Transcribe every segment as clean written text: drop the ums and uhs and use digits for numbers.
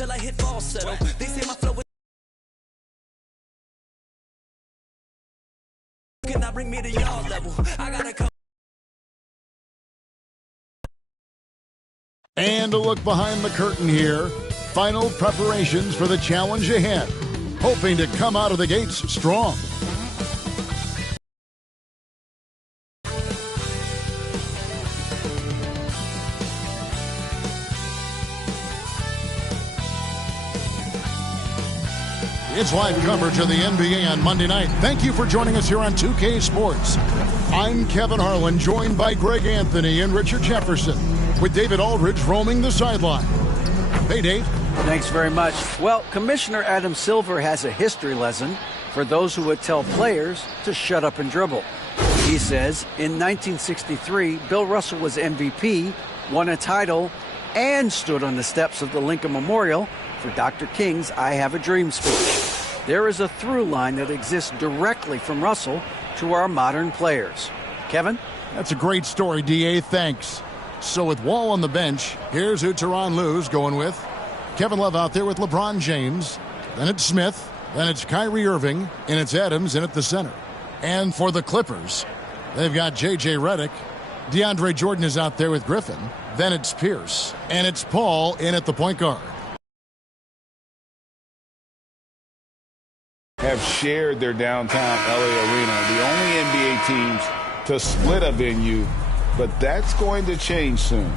till I hit falsetto. They say my flow cannot bring me to y'all level. I gotta come. And a look behind the curtain here. Final preparations for the challenge ahead. Hoping to come out of the gates strong. It's live coverage of the NBA on Monday night. Thank you for joining us here on 2K Sports. I'm Kevin Harlan, joined by Greg Anthony and Richard Jefferson, with David Aldridge roaming the sideline. Hey, Dave. Thanks very much. Well, Commissioner Adam Silver has a history lesson for those who would tell players to shut up and dribble. He says in 1963, Bill Russell was MVP, won a title, and stood on the steps of the Lincoln Memorial for Dr. King's I Have a Dream speech. There is a through line that exists directly from Russell to our modern players. Kevin? That's a great story, D.A. Thanks. So with Wall on the bench, here's who Tyronn Lue's going with. Kevin Love out there with LeBron James. Then it's Smith. Then it's Kyrie Irving. And it's Adams in at the center. And for the Clippers, they've got J.J. Redick. DeAndre Jordan is out there with Griffin. Then it's Pierce. And it's Paul in at the point guard. Have shared their downtown LA arena, the only NBA teams to split a venue, but that's going to change soon.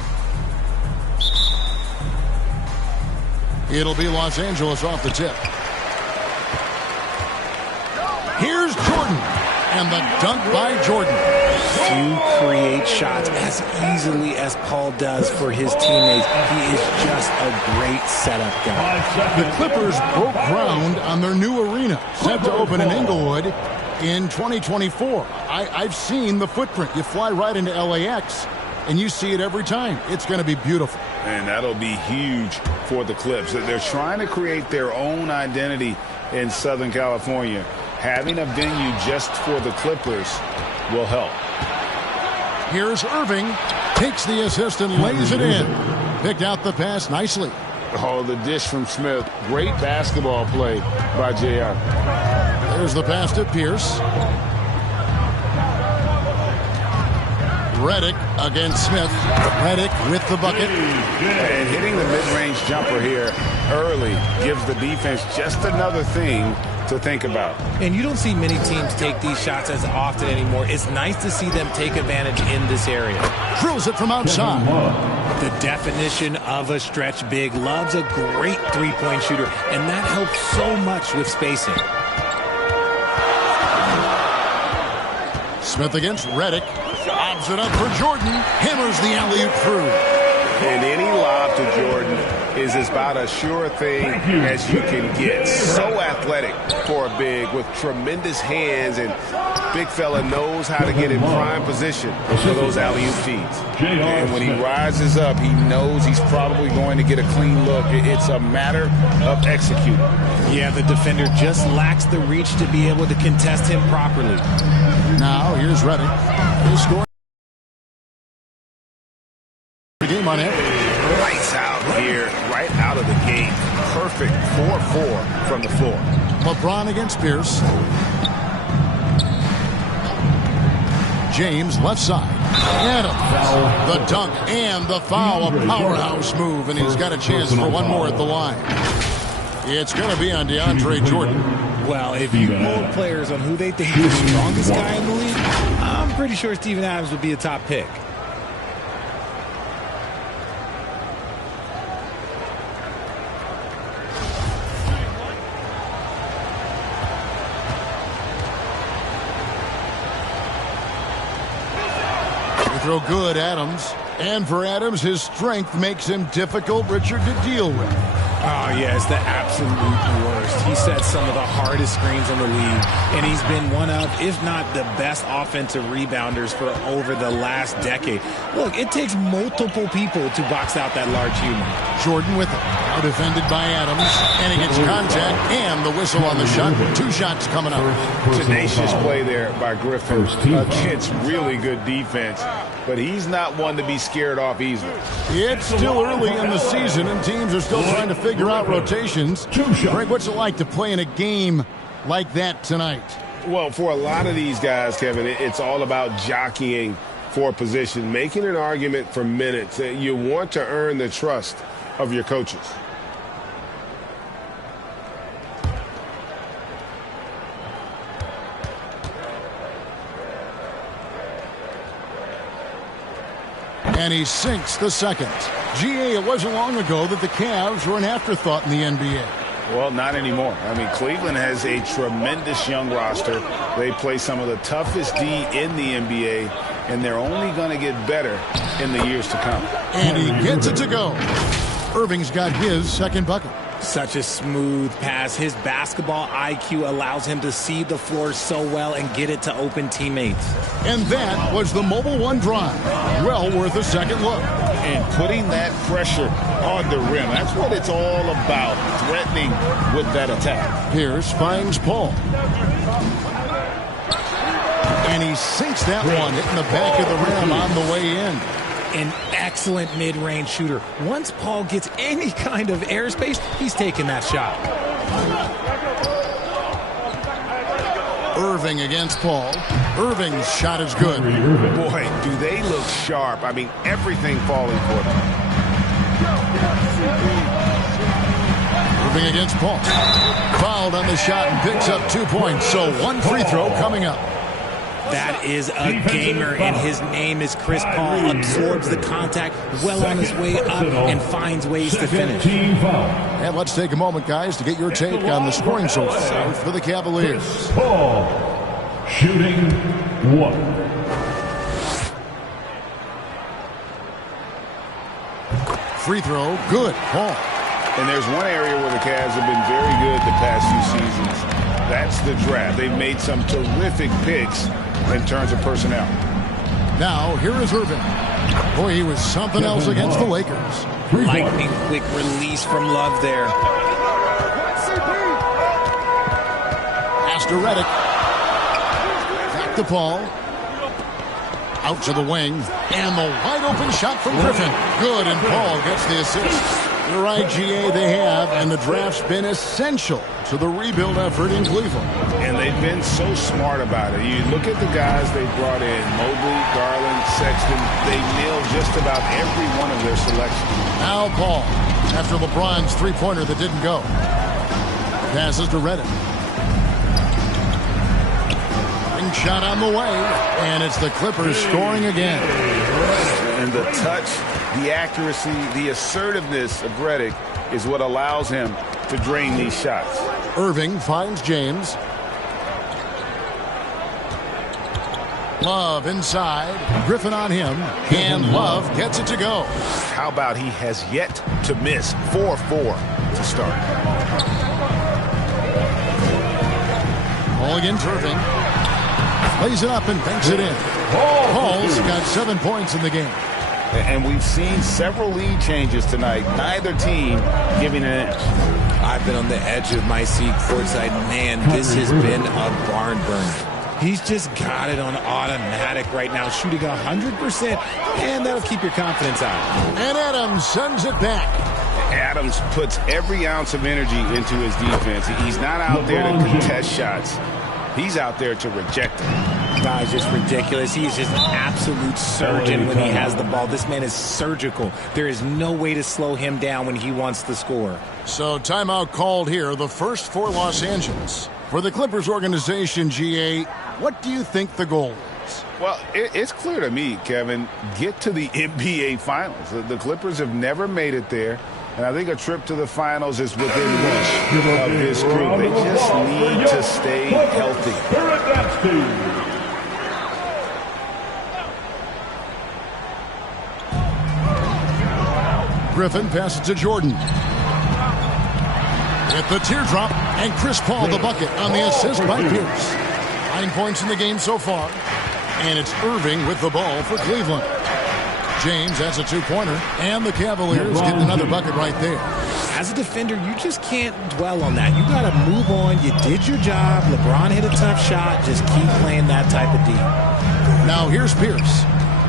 It'll be Los Angeles off the tip. Here's Jordan, and the dunk by Jordan. Few create shots as easily as Paul does for his teammates. He is just a great setup guy. The Clippers broke ground on their new arena, set to open in Inglewood in 2024. I've seen the footprint. You fly right into LAX, and you see it every time. It's going to be beautiful. And that'll be huge for the Clips. They're trying to create their own identity in Southern California. Having a venue just for the Clippers will help. Here's Irving, takes the assist and lays it in. Picked out the pass nicely. Oh, the dish from Smith. Great basketball play by JR. There's the pass to Pierce. Redick against Smith. Redick with the bucket. And hitting the mid-range jumper here early gives the defense just another thing to think about. And you don't see many teams take these shots as often anymore. It's nice to see them take advantage in this area. Drills it from outside. The definition of a stretch big. Love's a great three-point shooter, and that helps so much with spacing. Smith against Redick. Lobs it up for Jordan. Hammers the alley-oop through. And any lob to Jordan is about as sure a thing as you can get. So athletic for a big with tremendous hands, and big fella knows how to get in prime position for those alley-oop feeds. And when he rises up, he knows he's probably going to get a clean look. It's a matter of executing. Yeah, the defender just lacks the reach to be able to contest him properly. Now here's Redick. He'll score. Game on it. Lights out here, right out of the gate. Perfect 4-4 from the floor. LeBron against Pierce. James left side. Adams. The dunk and the foul. A powerhouse move, and he's got a chance for one more at the line. It's going to be on DeAndre Jordan. Well, if you poll players on who they think is the strongest guy in the league, I'm pretty sure Steven Adams would be a top pick. Throw good, Adams. And for Adams, his strength makes him difficult, Richard, to deal with. Oh, yeah, it's the absolute worst. He sets some of the hardest screens in the league, and he's been one of, if not the best offensive rebounders for over the last decade. Look, it takes multiple people to box out that large human. Jordan with it. Now defended by Adams, and he gets contact and the whistle on the shot. 2 shots coming up. Tenacious play there by Griffin against really good defense. but he's not one to be scared off easily. It's still early in the season, and teams are still trying to figure out rotations. Greg, what's it like to play in a game like that tonight? Well, for a lot of these guys, Kevin, it's all about jockeying for position, making an argument for minutes. You want to earn the trust of your coaches. And he sinks the second. GA, it wasn't long ago that the Cavs were an afterthought in the NBA. Well, not anymore. I mean, Cleveland has a tremendous young roster. They play some of the toughest D in the NBA, and they're only going to get better in the years to come. And he gets it to go. Irving's got his second bucket. Such a smooth pass. His basketball IQ allows him to see the floor so well and get it to open teammates. And that was the Mobile One drive. Well worth a second look. And putting that pressure on the rim. That's what it's all about, threatening with that attack. Pierce finds Paul. And he sinks that one, hitting the back of the rim on the way in. An excellent mid-range shooter. Once Paul gets any kind of airspace, he's taking that shot. Irving against Paul. Irving's shot is good. Boy, do they look sharp. I mean, everything falling for them. Irving against Paul. Fouled on the shot and picks up 2 points. So one free throw coming up. That is a gamer, and his name is Chris Paul. Absorbs the contact, well on his way up, and finds ways to finish. And let's take a moment, guys, to get your take on the scoring so far for the Cavaliers. Paul, shooting 1. Free throw, good. Paul. And there's one area where the Cavs have been very good the past few seasons. That's the draft. They've made some terrific picks in terms of personnel. Now, here is Irving. Boy, he was something else against the Lakers. Lightning quick release from Love there. Pass to Redick. Back to Paul. Out to the wing. And the wide open shot from Griffin. Good, and Paul gets the assist. You're right, GA, they have, and the draft's been essential to the rebuild effort in Cleveland. And they've been so smart about it. You look at the guys they brought in, Mobley, Garland, Sexton, they nailed just about every one of their selections. Now Paul, after LeBron's three-pointer that didn't go. Passes to Redick. Ring shot on the way, and it's the Clippers scoring again. And the touch, the accuracy, the assertiveness of Redick is what allows him to drain these shots. Irving finds James. Love inside. Griffin on him. And Love gets it to go. How about he has yet to miss 4-4 to start. Ball against Irving. Plays it up and banks it in. Paul's got 7 points in the game. And we've seen several lead changes tonight. Neither team giving an inch. I've been on the edge of my seat courtside. Man, this has been a barn burner. He's just got it on automatic right now, shooting 100%, and that'll keep your confidence out. And Adams sends it back. Adams puts every ounce of energy into his defense. He's not out there to contest shots. He's out there to reject them. Guy's just ridiculous. He is just an absolute surgeon when he has the ball. This man is surgical. There is no way to slow him down when he wants to score. So timeout called here, the first for Los Angeles. For the Clippers organization, GA, what do you think the goal is? Well, it's clear to me, Kevin, get to the NBA Finals. The Clippers have never made it there. And I think a trip to the finals is within reach of this group. They just need to stay healthy. Griffin passes to Jordan. With the teardrop, and Chris Paul the bucket on the assist by Pierce. 9 points in the game so far. And it's Irving with the ball for Cleveland. James has a two-pointer, and the Cavaliers getting another bucket right there. As a defender, you just can't dwell on that. You got to move on. You did your job. LeBron hit a tough shot. Just keep playing that type of D. Now here's Pierce.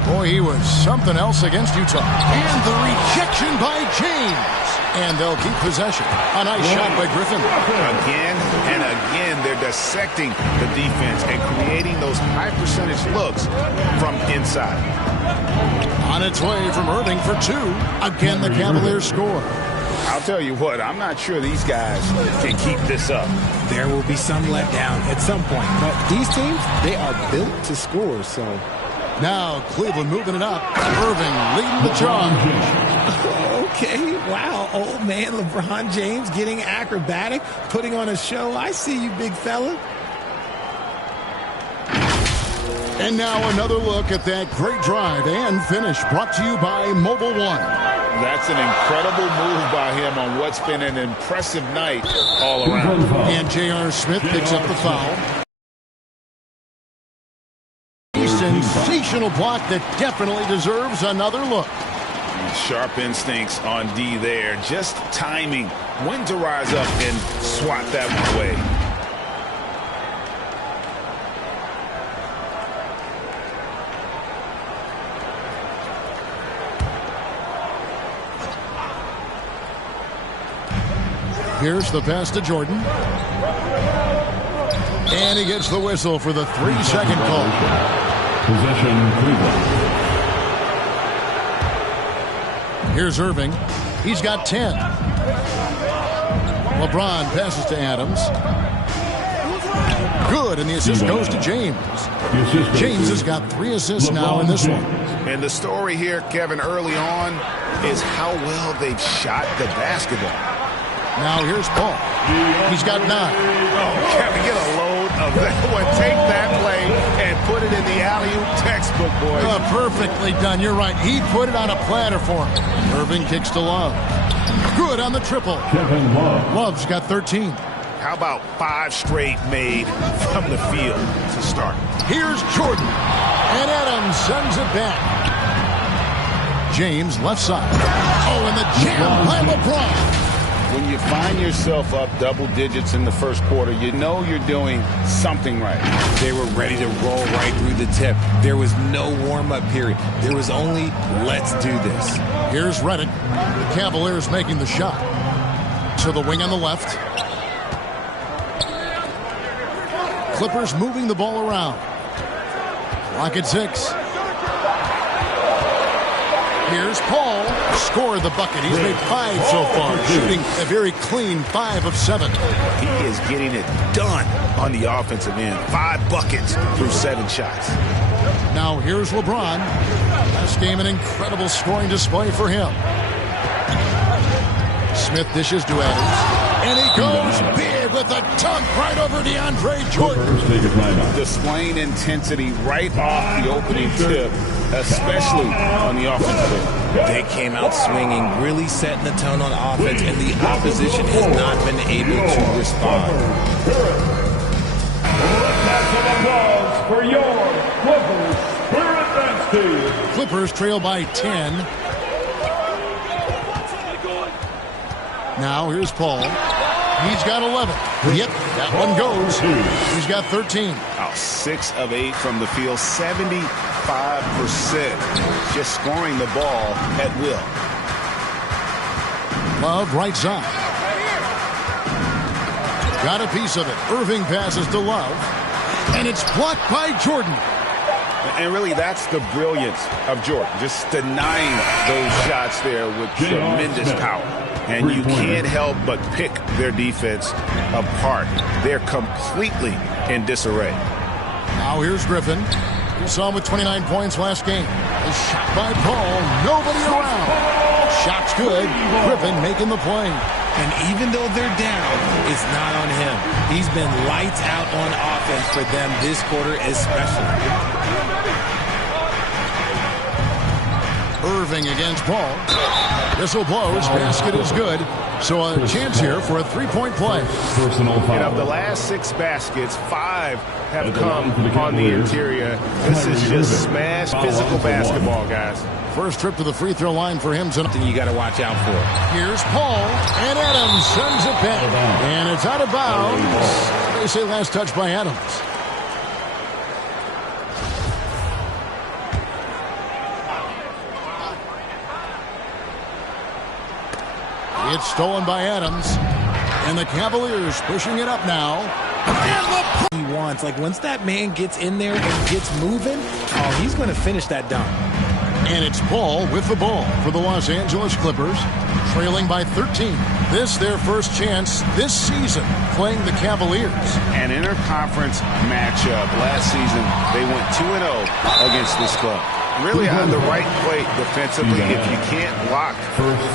Boy, he was something else against Utah. And the rejection by James. And they'll keep possession. A nice shot by Griffin. Again and again, they're dissecting the defense and creating those high percentage looks from inside. On its way from Irving for two. Again, the Cavaliers score. I'll tell you what, I'm not sure these guys can keep this up. There will be some letdown at some point, but these teams, they are built to score, so. Now Cleveland moving it up. Irving leading the charge. Okay, wow, old man LeBron James getting acrobatic, putting on a show. I see you, big fella. And now another look at that great drive and finish brought to you by Mobile One. That's an incredible move by him on what's been an impressive night all around. And J.R. Smith picks up the foul. A sensational block that definitely deserves another look. Sharp instincts on D there. Just timing when to rise up and swat that one away. Here's the pass to Jordan. And he gets the whistle for the 3-second call. Possession Cleveland. Here's Irving. He's got 10. LeBron passes to Adams. Good, and the assist goes to James. James has got 3 assists now in this one. And the story here, Kevin, early on is how well they've shot the basketball. Now here's Paul. He's got 9. Oh, Kevin, get a load of that one. Take that play and put it in the alley-oop textbook, boys. Perfectly done. You're right. He put it on a platter for him. Irving kicks to Love. Good on the triple. Kevin Love. Love's got 13. How about 5 straight made from the field to start? Here's Jordan. And Adams sends it back. James left side. Oh, and the jam by LeBron. When you find yourself up double digits in the first quarter, you know you're doing something right. They were ready to roll right through the tip. There was no warm-up period. There was only, let's do this. Here's Reddick. The Cavaliers making the shot. To the wing on the left. Clippers moving the ball around. Clock at 6. Here's Paul. Scored the bucket. He's made 5 so far, shooting a very clean 5 of 7. He is getting it done on the offensive end. 5 buckets through 7 shots. Now here's LeBron. Last game, an incredible scoring display for him. Smith dishes to Adams. And he goes big with a dunk right over DeAndre Jordan. Displaying intensity right off the opening tip, especially on the offensive end. They came out swinging, really setting the tone on offense, and the opposition has not been able to respond. Let's have some applause for your Clippers Spirit Dance Team. Clippers trail by 10. Now here's Paul. He's got 11. Yep, that one goes. He's got 13. Oh, 6 of 8 from the field, 75%. Just scoring the ball at will. Love right side. Got a piece of it. Irving passes to Love. And it's blocked by Jordan. And really, that's the brilliance of Jordan. Just denying those shots there with tremendous power. And you can't help but pick their defense apart. They're completely in disarray. Now here's Griffin. We saw him with 29 points last game. A shot by Paul. Nobody around. Shot's good. Griffin making the play. And even though they're down, it's not on him. He's been lights out on offense for them this quarter especially. Irving against Paul. Whistle blows. Basket is good. So a chance here for a 3-point play. Personal foul. And of the last 6 baskets, 5 have come on the interior. This is just smash physical basketball, guys. First trip to the free throw line for him tonight. You got to watch out for. Here's Paul, and Adams sends it back. And it's out of bounds. They say last touch by Adams. It's stolen by Adams. And the Cavaliers pushing it up now. He wants, like, once that man gets in there and gets moving, oh, he's going to finish that dunk. And it's Paul with the ball for the Los Angeles Clippers, trailing by 13. This their first chance this season playing the Cavaliers. An interconference matchup. Last season, they went 2-0 against this club. Really on the right play defensively. If you can't block,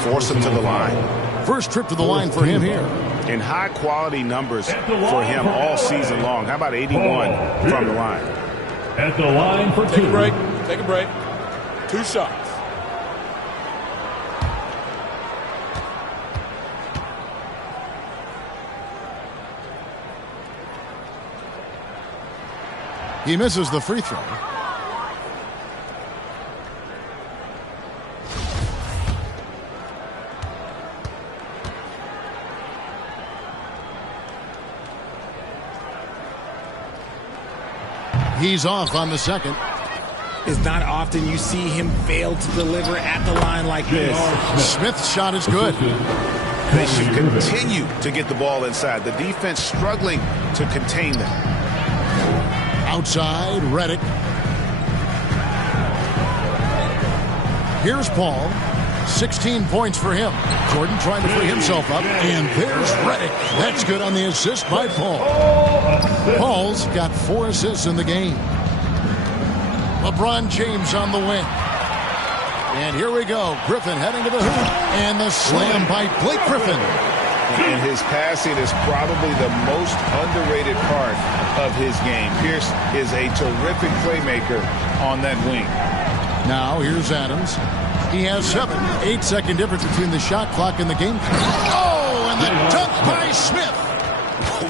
force them to the line. First trip to the line for him here. And high-quality numbers for him all season long. How about 81 from the line? At the line for 2. Take a break. Take a break. 2 shots. He misses the free throw. He's off on the second. It's not often you see him fail to deliver at the line like this. Smith's shot is good. They should continue to get the ball inside. The defense struggling to contain them. Outside, Redick. Here's Paul. 16 points for him. Jordan trying to free himself up. And there's Redick. That's good on the assist by Paul. Paul's got 4 assists in the game. LeBron James on the wing. And here we go. Griffin heading to the hoop. And the slam by Blake Griffin. And his passing is probably the most underrated part of his game. Pierce is a terrific playmaker on that wing. Now here's Adams. He has 7. 8-second difference between the shot clock and the game. Oh, and the dunk by Smith.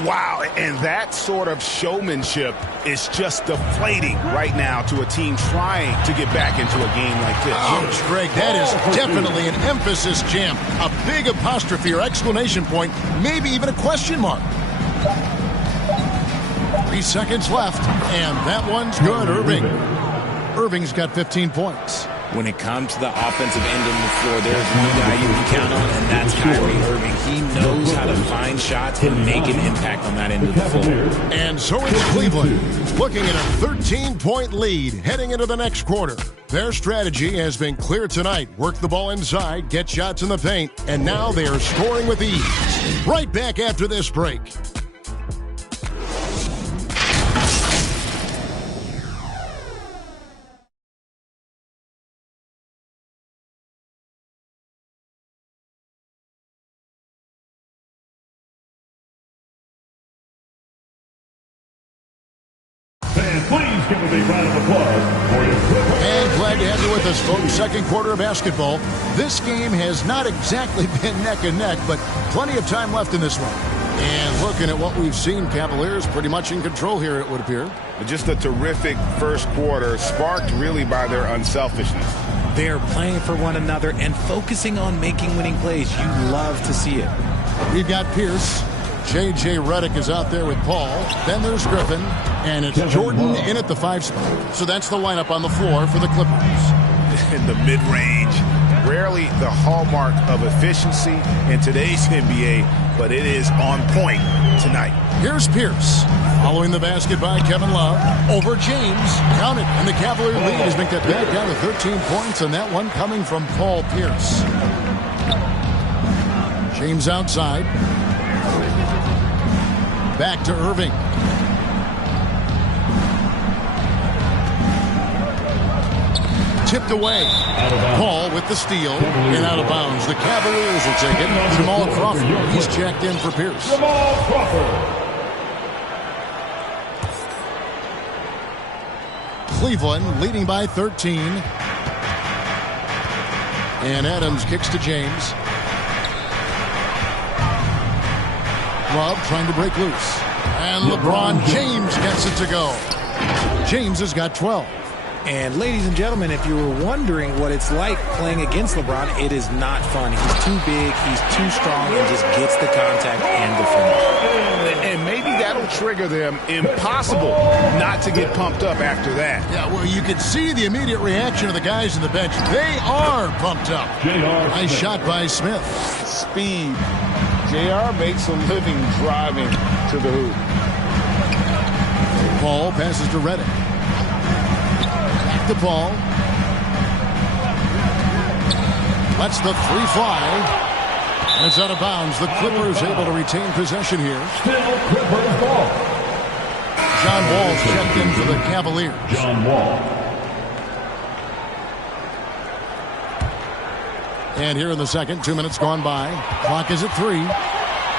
Wow, and that sort of showmanship is just deflating right now to a team trying to get back into a game like this. Ouch, Greg, that is definitely an emphasis jam. A big apostrophe or exclamation point, maybe even a question mark. 3 seconds left, and that one's good, Irving. Irving's got 15 points. When it comes to the offensive end of the floor, there's one guy you can count on, and that's Kyrie Irving. He knows how to find shots and make an impact on that end of the floor. And so it's Cleveland, looking at a 13-point lead heading into the next quarter. Their strategy has been clear tonight. Work the ball inside, get shots in the paint, and now they are scoring with ease. Right back after this break. And please give a big round of applause for your Clippers. And glad to have you with us, folks. Second quarter of basketball. This game has not exactly been neck and neck, but plenty of time left in this one. And looking at what we've seen, Cavaliers pretty much in control here, it would appear. Just a terrific first quarter, sparked really by their unselfishness. They're playing for one another and focusing on making winning plays. You love to see it. We've got Pierce. J.J. Redick is out there with Paul. Then there's Griffin. And it's Jordan in at the 5 spot. So that's the lineup on the floor for the Clippers. In the mid-range, rarely the hallmark of efficiency in today's NBA, but it is on point tonight. Here's Pierce. Following the basket by Kevin Love. Over James. Count it. And the Cavalier lead has been cut back down to 13 points. And that one coming from Paul Pierce. James outside. Back to Irving. Tipped away. Paul with the steal and out of bounds. The Cavaliers will take it. Jamal Crawford. He's checked in for Pierce. Jamal Crawford. Cleveland leading by 13. And Adams kicks to James. Love trying to break loose. And LeBron James gets it to go. James has got 12. And ladies and gentlemen, if you were wondering what it's like playing against LeBron, it is not fun. He's too big, he's too strong, and just gets the contact and the finish. And maybe that'll That'll trigger them. Impossible not to get pumped up after that. Yeah, well, you can see the immediate reaction of the guys in the bench. They are pumped up. Nice shot by Smith. Speed. JR makes a living driving to the hoop. Paul passes to Reddick. Back to Paul. Lets the three fly. And it's out of bounds. The Clippers able to retain possession here. Still Clippers ball. John Wall checked in for the Cavaliers. John Wall. And here in the second, 2 minutes gone by. Clock is at 3.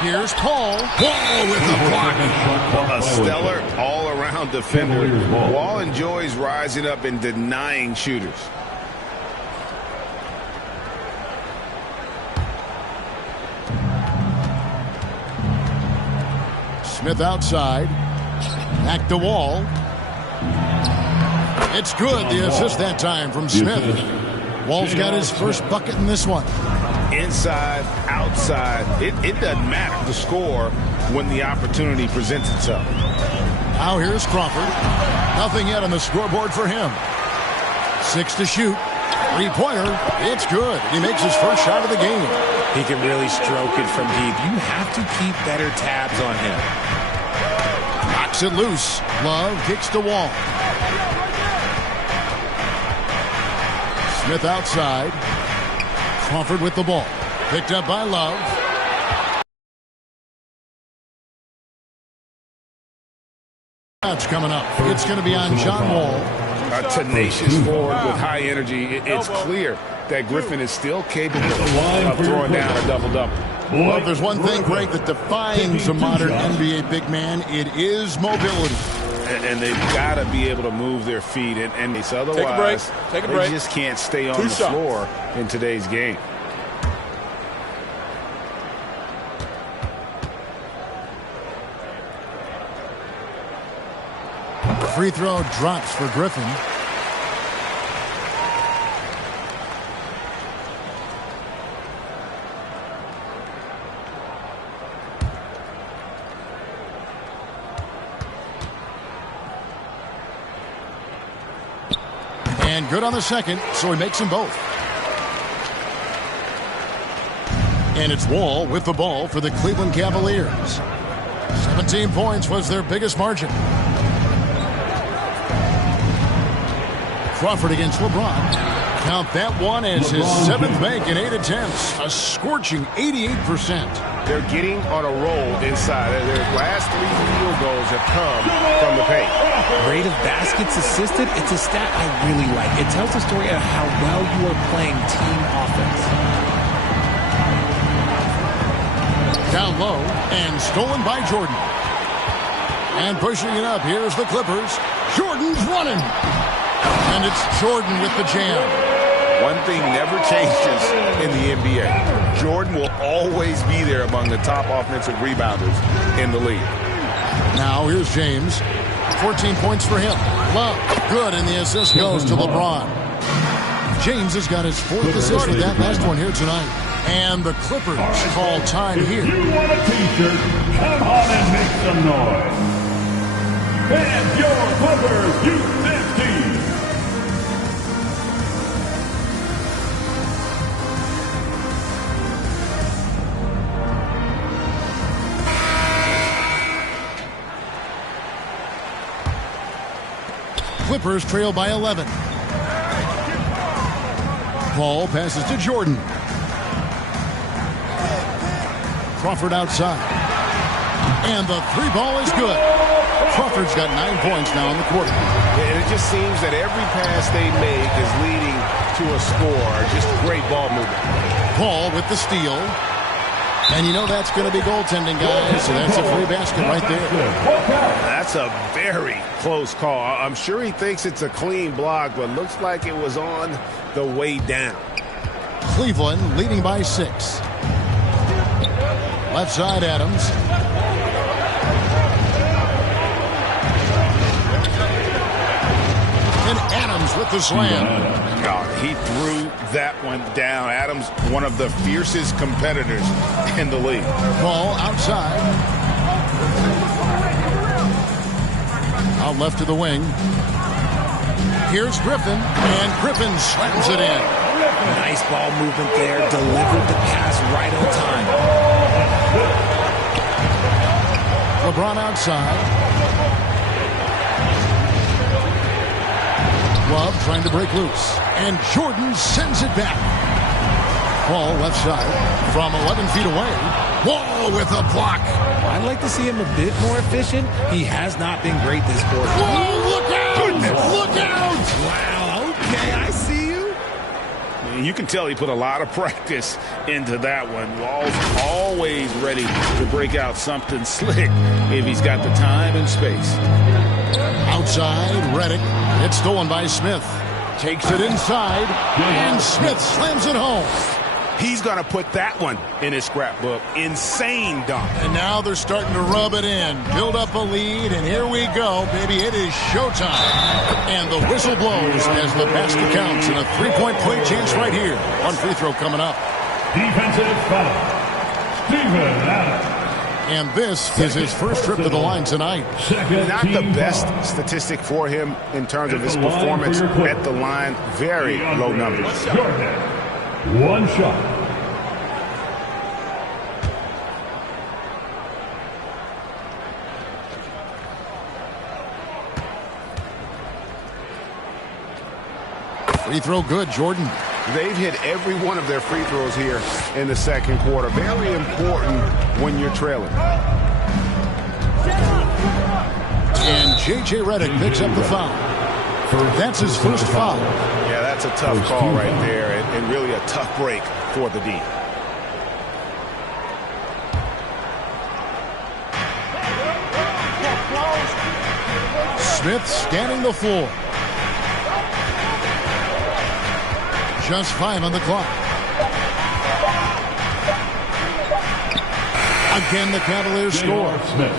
Here's Paul. Wall with the block. A stellar all-around defender. Wall enjoys rising up and denying shooters. Smith outside. Back to Wall. It's good. The assist that time from Smith. Wall's got his first bucket in this one. Inside, outside, it doesn't matter the score when the opportunity presents itself. Now here's Crawford. Nothing yet on the scoreboard for him. 6 to shoot. Three-pointer. It's good. He makes his first shot of the game. He can really stroke it from deep. You have to keep better tabs on him. Knocks it loose. Love kicks to Wall. Smith outside. Crawford with the ball. Picked up by Love. That's coming up. It's going to be on John Wall. A tenacious forward with high energy. It's clear that Griffin is still capable of throwing down a double-double. Well, if there's one thing, Greg, that defines a modern NBA big man, it is mobility. And they've got to be able to move their feet. And otherwise, Take a break. they just can't stay on the floor in today's game. Free throw drops for Griffin. And good on the second, so he makes them both. And it's Wall with the ball for the Cleveland Cavaliers. 17 points was their biggest margin. Crawford against LeBron. Count that one as his 7th make in 8 attempts. A scorching 88%. They're getting on a roll inside. Their last 3 field goals have come from the paint. Rate of baskets assisted, it's a stat I really like. It tells the story of how well you are playing team offense. Down low and stolen by Jordan. And pushing it up, here's the Clippers. Jordan's running. And it's Jordan with the jam. One thing never changes in the NBA. Jordan will always be there among the top offensive rebounders in the league. Now here's James. 14 points for him. Love, good, and the assist goes to LeBron. James has got his 4th assist with that last one here tonight. And the Clippers call time here. If you want a t-shirt, come on and make some noise. And your Clippers Youth 15. Clippers trail by 11. Paul passes to Jordan. Crawford outside. And the 3 ball is good. Crawford's got 9 points now in the quarter. And it just seems that every pass they make is leading to a score. Just great ball movement. Paul with the steal. And you know that's going to be goaltending, guys. So that's a free basket right there. That's a very close call. I'm sure he thinks it's a clean block, but looks like it was on the way down. Cleveland leading by 6. Left side, Adams. And Adams with the slam. He threw that one down. Adams, one of the fiercest competitors in the league. Ball outside. Out left to the wing. Here's Griffin, and Griffin slams it in. Nice ball movement there. Delivered the pass right on time. LeBron outside. Love trying to break loose. And Jordan sends it back. Ball left side from 11 feet away. Wall with a block. I'd like to see him a bit more efficient. He has not been great this quarter. Whoa, look out! Goodness. Look out! Wow, okay, I see you. You can tell he put a lot of practice into that one. Wall's always ready to break out something slick if he's got the time and space. Outside, Redick. It's stolen by Smith. Takes it inside, and Smith slams it home. He's going to put that one in his scrapbook. Insane dunk. And now they're starting to rub it in, build up a lead, and here we go, baby. It is showtime. And the whistle blows as the basket counts, and a three-point play chance right here. One free throw coming up. Defensive foul. Steven Adams. And this is his first trip to the line tonight. Not the best statistic for him in terms of his performance at the line. Very low numbers. One shot. Free throw good, Jordan. They've hit every one of their free throws here in the second quarter. Very important when you're trailing. And J.J. Redick picks up the foul. That's his first foul. Yeah, that's a tough call right there, and really a tough break for the D. Smith scanning the floor. Just 5 on the clock. Again, the Cavaliers score.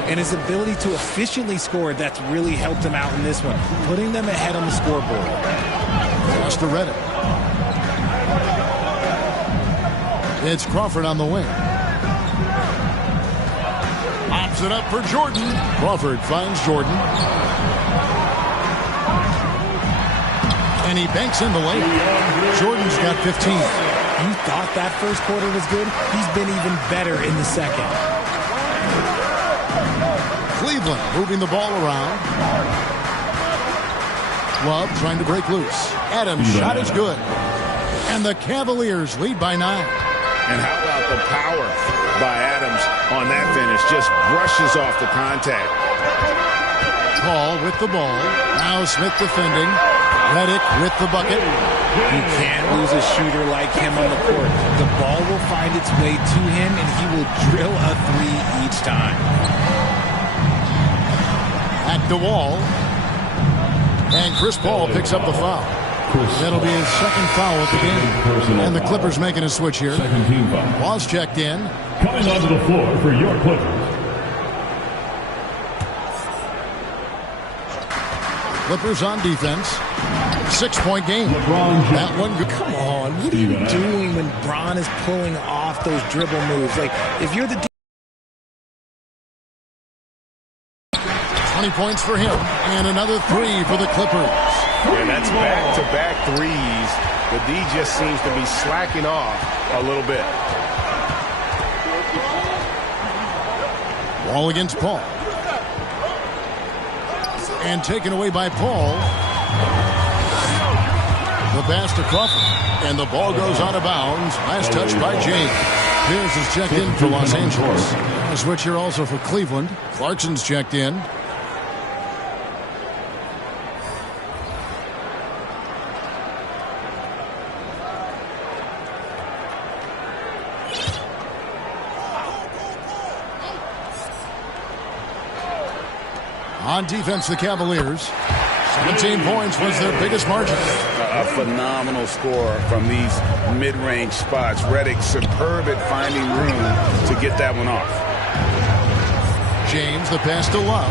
And his ability to efficiently score, that's really helped him out in this one, putting them ahead on the scoreboard. Pass to Redick. It's Crawford on the wing. Pops it up for Jordan. Crawford finds Jordan. And he banks in the lane. Jordan's got 15. You thought that first quarter was good? He's been even better in the second. Cleveland moving the ball around. Love trying to break loose. Adams' shot is good. And the Cavaliers lead by 9. And how about the power by Adams on that finish? Just brushes off the contact. Paul with the ball. Now Smith defending. Redick with the bucket. You can't lose a shooter like him on the court. The ball will find its way to him, and he will drill a three each time. At the wall. And Chris Paul picks up the foul. That'll be his second foul of the game. And the Clippers making a switch here. Second team foul. Paul's checked in. Coming onto the floor for your Clippers. Clippers on defense. 6-point game. That one. Come on, what are you doing when Bron is pulling off those dribble moves? Like, if you're the 20 points for him. And another 3 for the Clippers. And that's back-to-back threes. The D just seems to be slacking off a little bit. Ball against Paul. And taken away by Paul. The pass to Crawford. And the ball goes out of bounds. Last touch by James. Pierce is checked in for Los Angeles. A switch here also for Cleveland. Clarkson's checked in. On defense, the Cavaliers. 17 points was their biggest margin. A phenomenal score from these mid-range spots. Redick superb at finding room to get that one off. James, the pass to Love.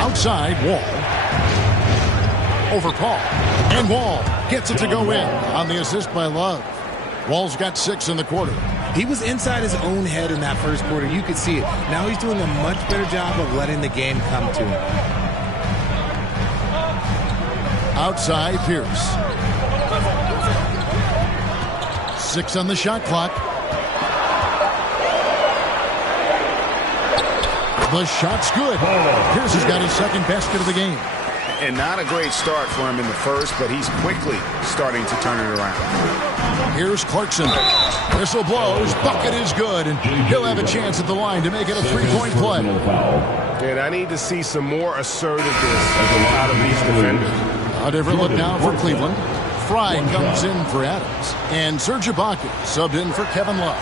Outside, Wall. Over Paul. And Wall gets it to go in on the assist by Love. Wall's got 6 in the quarter. He was inside his own head in that first quarter. You could see it. Now he's doing a much better job of letting the game come to him. Outside, Pierce. 6 on the shot clock. The shot's good. Pierce has got his second basket of the game. And not a great start for him in the first, but he's quickly starting to turn it around. Here's Clarkson. Whistle blows. Bucket is good, and he'll have a chance at the line to make it a 3-point play. And I need to see some more assertiveness out of these defenders. A different look now for Cleveland. Fry comes in for Adams, and Serge Ibaka subbed in for Kevin Love.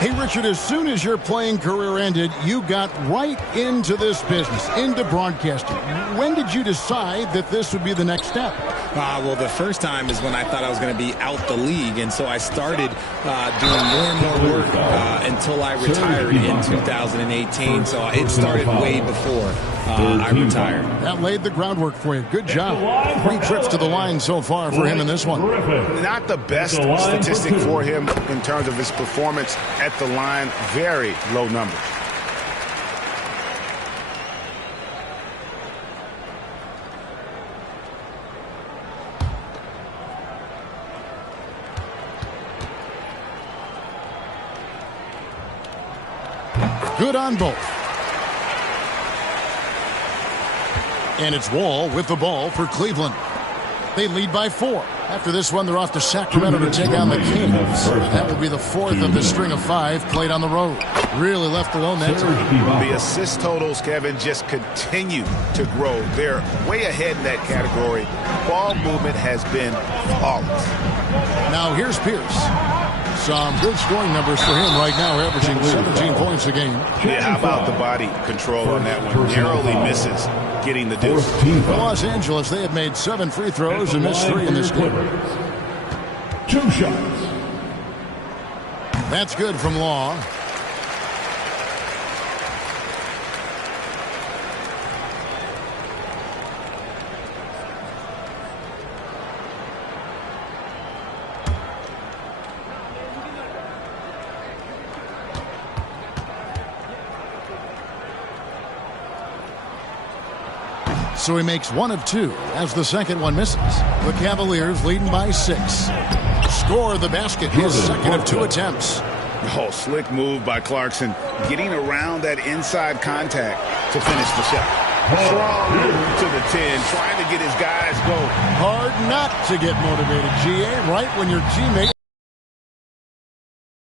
Hey, Richard, as soon as your playing career ended, you got right into this business, into broadcasting. When did you decide that this would be the next step? Well, the first time is when I thought I was going to be out the league, and so I started doing more and more work until I retired in 2018. So it started way before I retired. That laid the groundwork for you. Good job. 3 trips to the line so far for him in this one. Not the best statistic for him in terms of his performance at the line. Very low numbers. Good on both. And it's Wall with the ball for Cleveland. They lead by 4. After this one, they're off to Sacramento to take on the Kings. That will be the 4th of the string of 5 played on the road. Really left alone that time. The assist totals, Kevin, just continue to grow. They're way ahead in that category. Ball movement has been flawless. Now here's Pierce. Some good scoring numbers for him right now, averaging 17 points a game. Yeah, how about the body control on that one? Narrowly misses getting the deuce. For Los Angeles, they have made 7 free throws and missed 3 in this game. 2 shots. That's good from Law. So he makes 1 of 2 as the second one misses. The Cavaliers leading by 6. Score the basket, his second of 2 attempts. Oh, slick move by Clarkson, getting around that inside contact to finish the shot. Strong move to the 10, trying to get his guys going. Hard not to get motivated, GA, right when your teammate.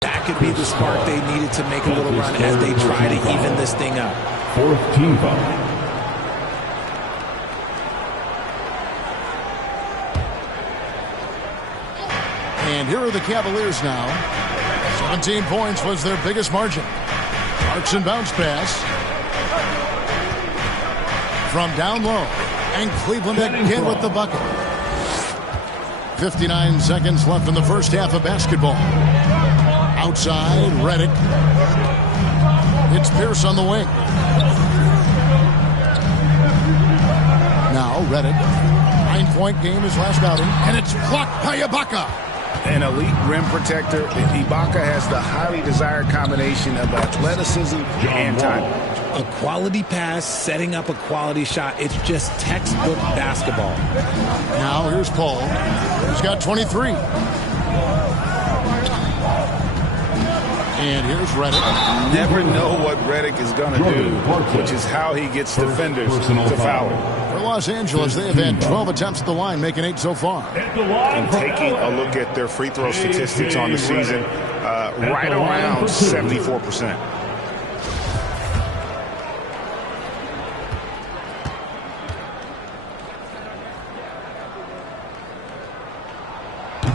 That could be the spark they needed to make a little run as they try to even this thing up. 4th team foul. And here are the Cavaliers now. 17 points was their biggest margin. Clarkson bounce pass. From down low. And Cleveland again with the bucket. 59 seconds left in the first half of basketball. Outside, Redick. It's Pierce on the wing. Now, Redick. 9-point game his last outing. And it's blocked by Ibaka. An elite rim protector, Ibaka has the highly desired combination of athleticism and timing. A quality pass, setting up a quality shot. It's just textbook basketball. Now here's Paul. He's got 23. And here's Redick. Never know what Redick is going to do, which is how he gets defenders to foul him. For Los Angeles, they have had 12 attempts at the line, making 8 so far. And taking a look at their free throw statistics on the season, right around 74%.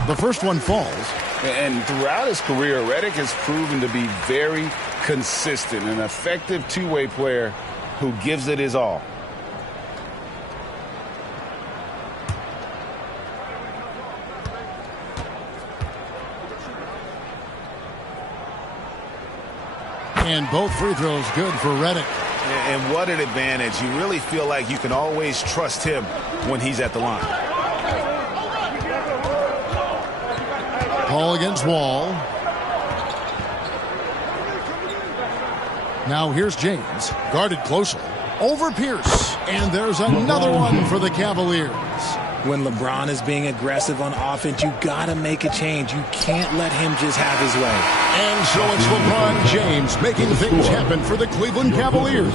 The first one falls. And throughout his career, Redick has proven to be very consistent, an effective two-way player who gives it his all. And both free throws good for Redick. And what an advantage. You really feel like you can always trust him when he's at the line. Paul against Wall. Now here's James, guarded closely. Over Pierce, and there's another one for the Cavaliers. When LeBron is being aggressive on offense, you got to make a change. You can't let him just have his way. And so it's LeBron James making things happen for the Cleveland Cavaliers.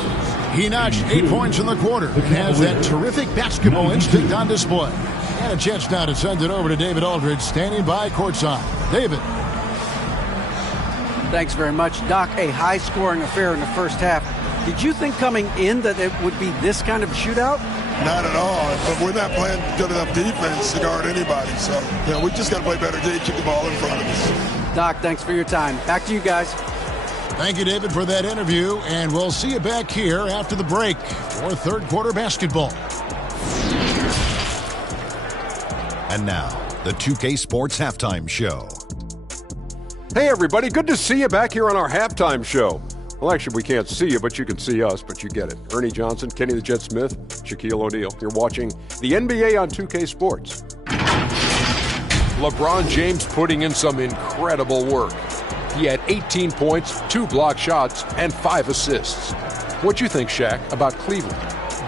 He notched 8 points in the quarter and has that terrific basketball instinct on display. And a chance now to send it over to David Aldridge, standing by courtside. David. Thanks very much, Doc. A high-scoring affair in the first half. Did you think coming in that it would be this kind of a shootout? Not at all. But we're not playing good enough defense to guard anybody. So, we just got to play better D, keep the ball in front of us. Doc, thanks for your time. Back to you guys. Thank you, David, for that interview. And we'll see you back here after the break for third quarter basketball. And now, the 2K Sports Halftime Show. Hey, everybody. Good to see you back here on our halftime show. Well, actually, we can't see you, but you can see us, but you get it. Ernie Johnson, Kenny the Jet Smith, Shaquille O'Neal. You're watching the NBA on 2K Sports. LeBron James putting in some incredible work. He had 18 points, 2 block shots, and 5 assists. What do you think, Shaq, about Cleveland?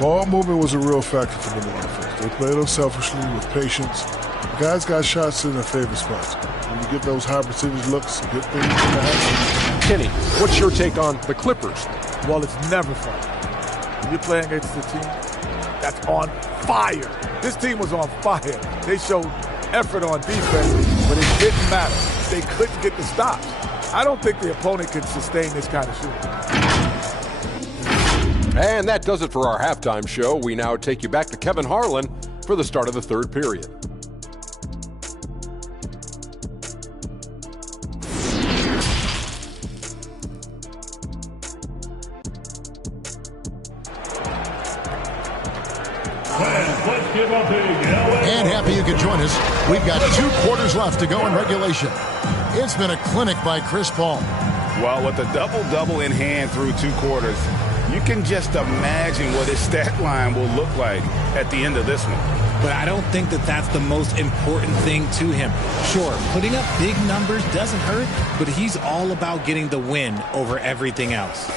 Ball movement was a real factor for them on offense. They played unselfishly with patience. The guys got shots in their favorite spots. When you get those high percentage looks, good things can happen. Kenny, what's your take on the Clippers? Well, it's never fun. When you're playing against a team that's on fire. This team was on fire. They showed effort on defense, but it didn't matter. They couldn't get the stops. I don't think the opponent can sustain this kind of shooting. And that does it for our halftime show. We now take you back to Kevin Harlan for the start of the third period. And happy you could join us. We've got 2 quarters left to go in regulation. It's been a clinic by Chris Paul. Well, with a double-double in hand through 2 quarters, you can just imagine what his stat line will look like at the end of this one. But I don't think that that's the most important thing to him. Sure, putting up big numbers doesn't hurt, but he's all about getting the win over everything else.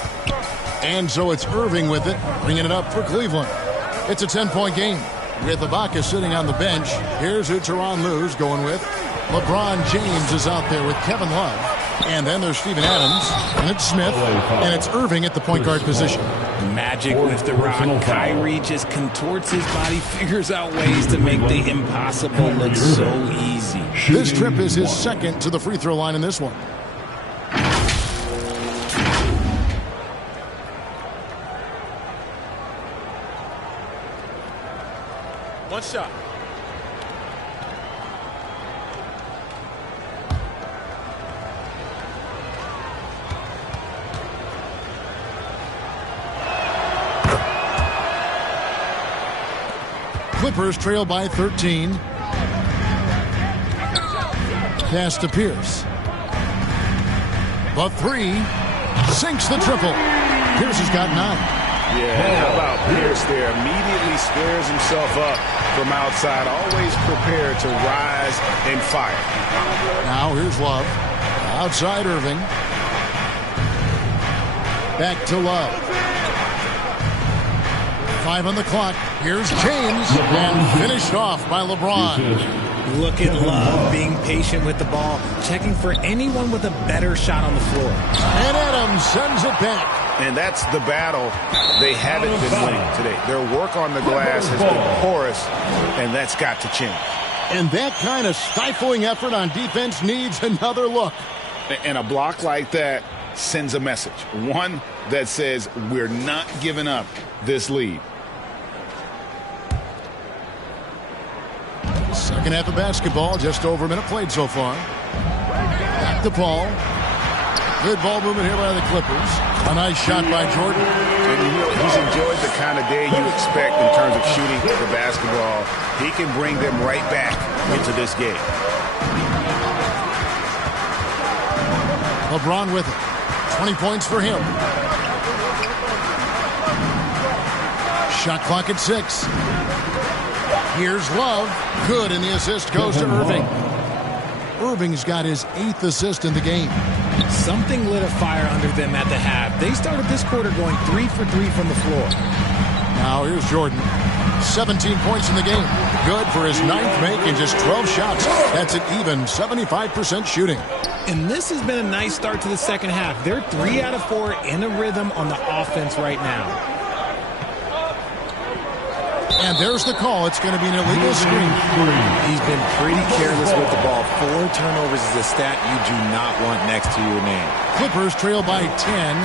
And so it's Irving with it, bringing it up for Cleveland. It's a 10-point game. With Ibaka sitting on the bench, here's who Tyronn Lue's going with. LeBron James is out there with Kevin Love. And then there's Steven Adams, and it's Smith, and it's Irving at the point guard position. Magic with the rock. Kyrie just contorts his body, figures out ways to make the impossible look so easy. This trip is his second to the free throw line in this one. One shot. Clippers trail by 13. Pass to Pierce. The 3 sinks the triple. Pierce has got 9. Yeah, how about Pierce there? Immediately squares himself up from outside, always prepared to rise and fire. Now here's Love. Outside Irving. Back to Love. 5 on the clock. Here's James. And finished off by LeBron. Look at Love being patient with the ball, checking for anyone with a better shot on the floor. And Adams sends it back. And that's the battle they haven't been winning today. Their work on the glass has been porous, and that's got to change. And that kind of stifling effort on defense needs another look. And a block like that sends a message. One that says we're not giving up this lead. Second half of basketball, just over a minute played so far. Back to Paul. Good ball movement here by the Clippers. A nice shot by Jordan. And he's enjoyed the kind of day you expect in terms of shooting the basketball. He can bring them right back into this game. LeBron with it. 20 points for him. Shot clock at 6. Here's Love. Good, and the assist goes to Irving. Irving's got his 8th assist in the game. Something lit a fire under them at the half. They started this quarter going 3 for 3 from the floor. Now here's Jordan. 17 points in the game. Good for his 9th make and just 12 shots. That's an even 75% shooting. And this has been a nice start to the second half. They're 3 out of 4 in a rhythm on the offense right now. And there's the call. It's going to be an illegal screen. He's been pretty careless with the ball. 4 turnovers is a stat you do not want next to your name. Clippers trail by 10.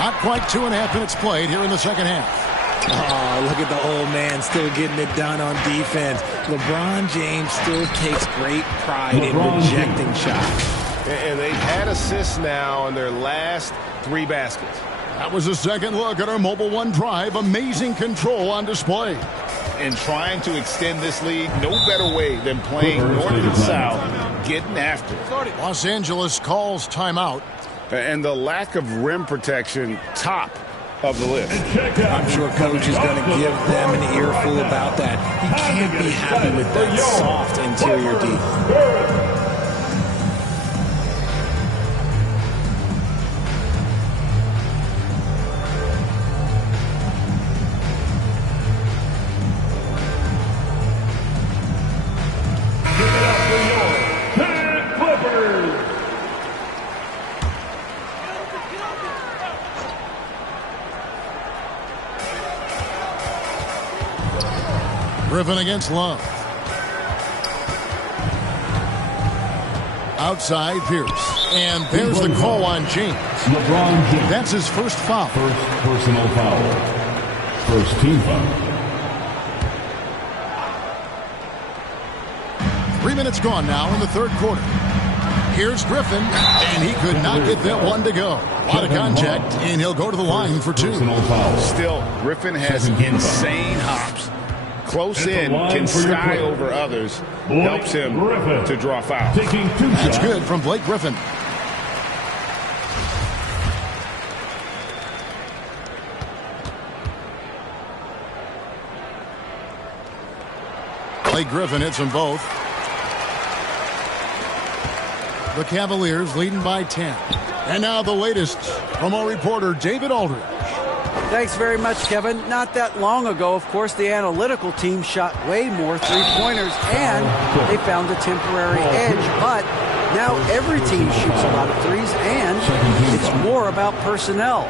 Not quite 2.5 minutes played here in the second half. Oh, look at the old man still getting it done on defense. LeBron James still takes great pride in rejecting shots. And they've had assists now in their last 3 baskets. That was a second look at our Mobile One drive. Amazing control on display. And trying to extend this lead, no better way than playing north and south, getting after it. Los Angeles calls timeout. And the lack of rim protection, top of the list. I'm sure coach is going to give them an earful about that. He can't be happy with that soft interior D. Griffin against Love. Outside Pierce. And there's the call on James. LeBron James. That's his first foul. First personal foul. First team foul. 3 minutes gone now in the third quarter. Here's Griffin, and he could not get that one to go. A lot of contact, and he'll go to the line for 2. Still, Griffin has insane hops. Close in, can sky over others, helps him to draw fouls. That's good from Blake Griffin. Blake Griffin hits them both. The Cavaliers leading by 10. And now the latest from our reporter, David Aldridge. Thanks very much, Kevin. Not that long ago, of course, the analytical team shot way more three-pointers, and they found a temporary edge. But now every team shoots a lot of threes, and it's more about personnel.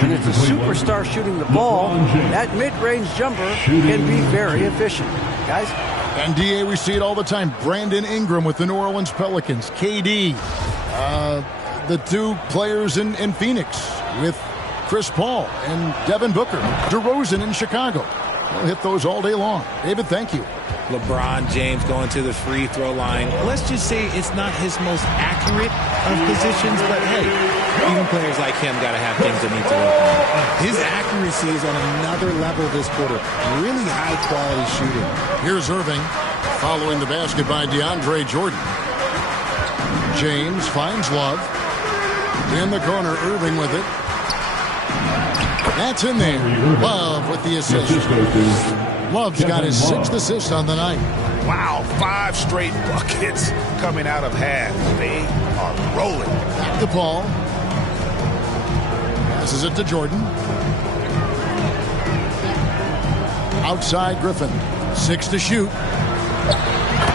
When it's a superstar shooting the ball, that mid-range jumper can be very efficient. Guys? And DA, we see it all the time. Brandon Ingram with the New Orleans Pelicans. KD. The 2 players in Phoenix with Chris Paul and Devin Booker. DeRozan in Chicago. We'll hit those all day long. David, thank you. LeBron James going to the free throw line. Let's just say it's not his most accurate of positions, but hey, even players like him got to have things that need to work on. His accuracy is on another level this quarter. Really high quality shooting. Here's Irving following the basket by DeAndre Jordan. James finds Love. In the corner, Irving with it. That's in there. Love with the assist. Love's got his 6th assist on the night. Wow, 5 straight buckets coming out of half. They are rolling. Back to Paul. Passes it to Jordan. Outside Griffin. 6 to shoot.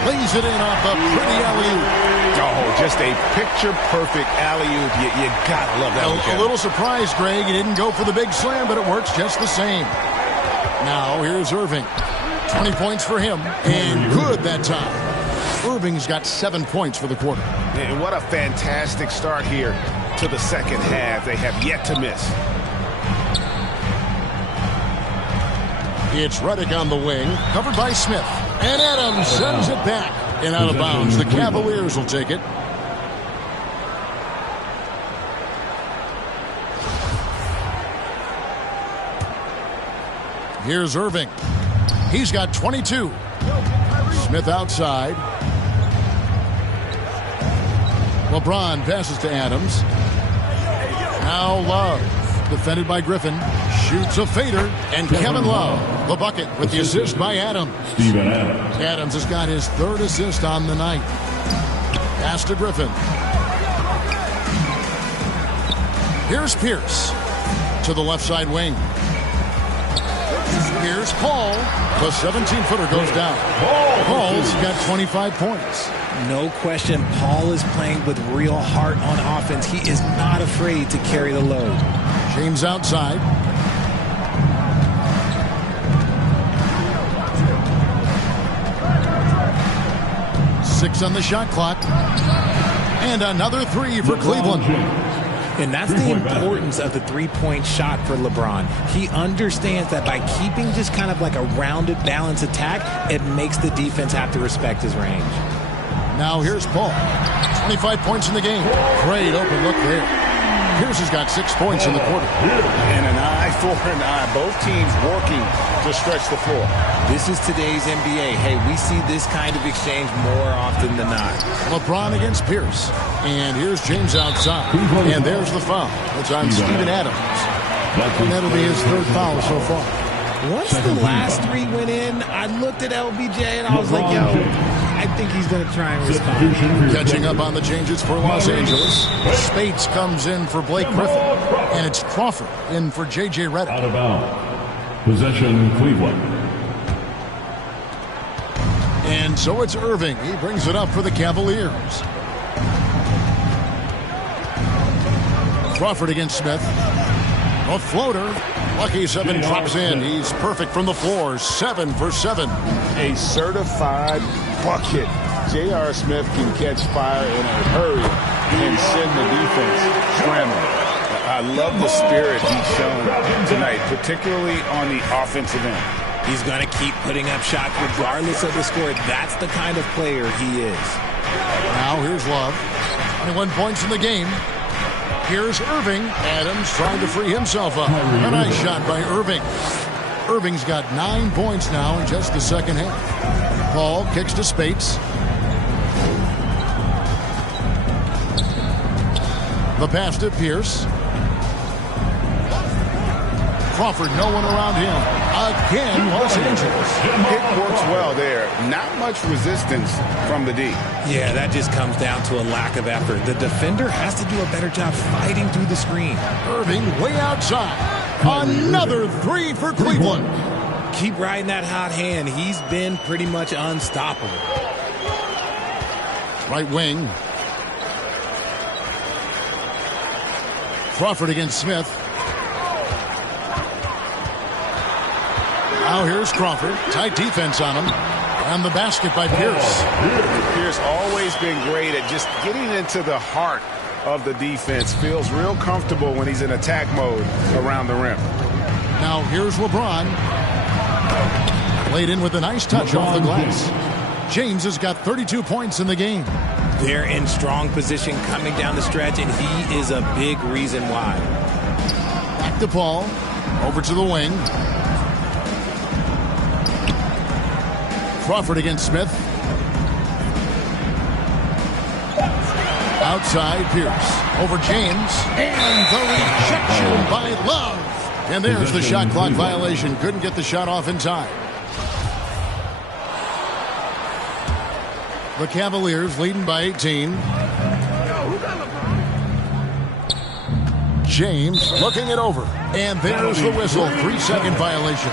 Lays it in off a pretty alley-oop. Oh, just a picture-perfect alley-oop. You gotta love that. A little surprise, Greg. He didn't go for the big slam, but it works just the same. Now here's Irving. 20 points for him, and good that time. Irving's got 7 points for the quarter. And what a fantastic start here to the second half. They have yet to miss. It's Redick on the wing, covered by Smith. And Adams sends it back and out of bounds. The Cavaliers will take it. Here's Irving. He's got 22. Smith outside. LeBron passes to Adams. Now Love. Defended by Griffin. Shoots a fader, and Kevin Love, the bucket with the assist by Adams. Steven Adams. Adams has got his 3rd assist on the night. Pass to Griffin. Here's Pierce to the left side wing. Here's Paul. The 17-footer goes down. Paul's got 25 points. No question, Paul is playing with real heart on offense. He is not afraid to carry the load. James outside. Six on the shot clock. And another 3 for Cleveland. And that's the importance of the three-point shot for LeBron. He understands that by keeping just kind of like a rounded, balanced attack, it makes the defense have to respect his range. Now here's Paul. 25 points in the game. Great open look there. Pierce has got 6 points in the quarter. And an eye for an eye. Both teams working to stretch the floor. This is today's NBA. Hey, we see this kind of exchange more often than not. LeBron against Pierce. And here's James outside. And there's the foul. It's on Steven Adams. And that'll be his 3rd foul so far. Once the last 3 went in, I looked at LBJ and I was like, yo, I think he's going to try and respond. Catching up on the changes for Los Angeles. Spates comes in for Blake Griffin. And it's Crawford in for J.J. Redick. Out of bounds. Possession Cleveland. And so it's Irving. He brings it up for the Cavaliers. Crawford against Smith. A floater. Lucky 7 drops in. He's perfect from the floor. 7 for 7. A certified bucket. J.R. Smith can catch fire in a hurry and send the defense scrambling. I love the spirit he's shown tonight, particularly on the offensive end. He's going to keep putting up shots regardless of the score. That's the kind of player he is. Now here's Love. 21 points in the game. Here's Irving. Adams trying to free himself up. A nice shot by Irving. Irving's got 9 points now in just the second half. Paul kicks to Spates. The pass to Pierce. Crawford, no one around him. Again, Los Angeles. It works well there. Not much resistance from the D. Yeah, that just comes down to a lack of effort. The defender has to do a better job fighting through the screen. Irving way outside. Another 3 for Cleveland. Keep riding that hot hand. He's been pretty much unstoppable. Right wing. Crawford against Smith. Now here's Crawford. Tight defense on him. And the basket by Pierce. Pierce always been great at just getting into the heart of the defense. Feels real comfortable when he's in attack mode around the rim. Now here's LeBron. Laid in with a nice touch off the glass. James has got 32 points in the game. They're in strong position coming down the stretch, and he is a big reason why. Back to Paul. Over to the wing. Crawford against Smith. Outside Pierce. Over James. And the rejection by Love. And there's the shot clock violation. Couldn't get the shot off in time. The Cavaliers leading by 18. James looking it over. And there's the whistle. 3-second violation.